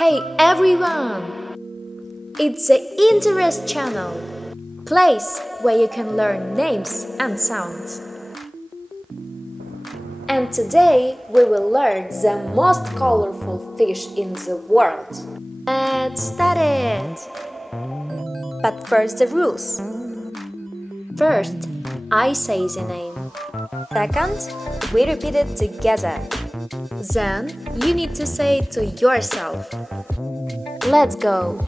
Hey everyone! It's the Interest channel, place where you can learn names and sounds. And today we will learn the most colorful fish in the world. Let's start it! But first the rules. First, I say the name. Second, we repeat it together. Then, you need to say it to yourself. Let's go!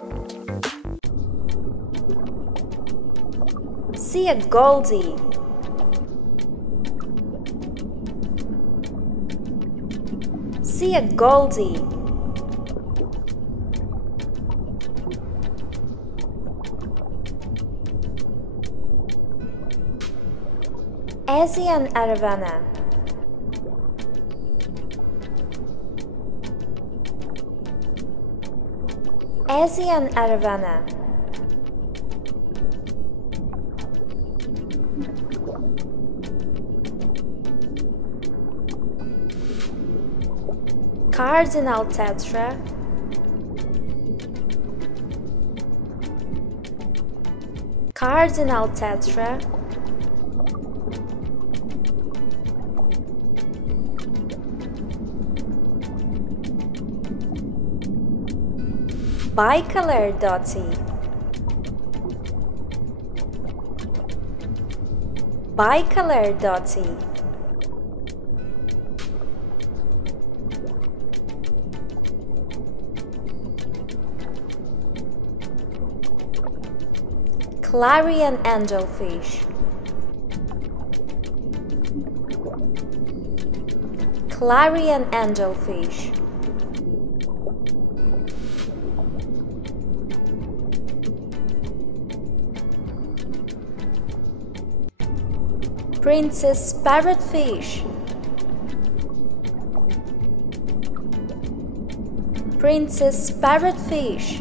See a Goldie. See a Goldie. Asian AROWANA. Asian AROWANA. Cardinal tetra. Cardinal tetra. Bicolor dotty. Bicolor dotty. Clarion angelfish. Clarion angelfish. Princess parrotfish. Princess parrotfish.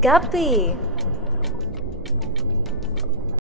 Guppy.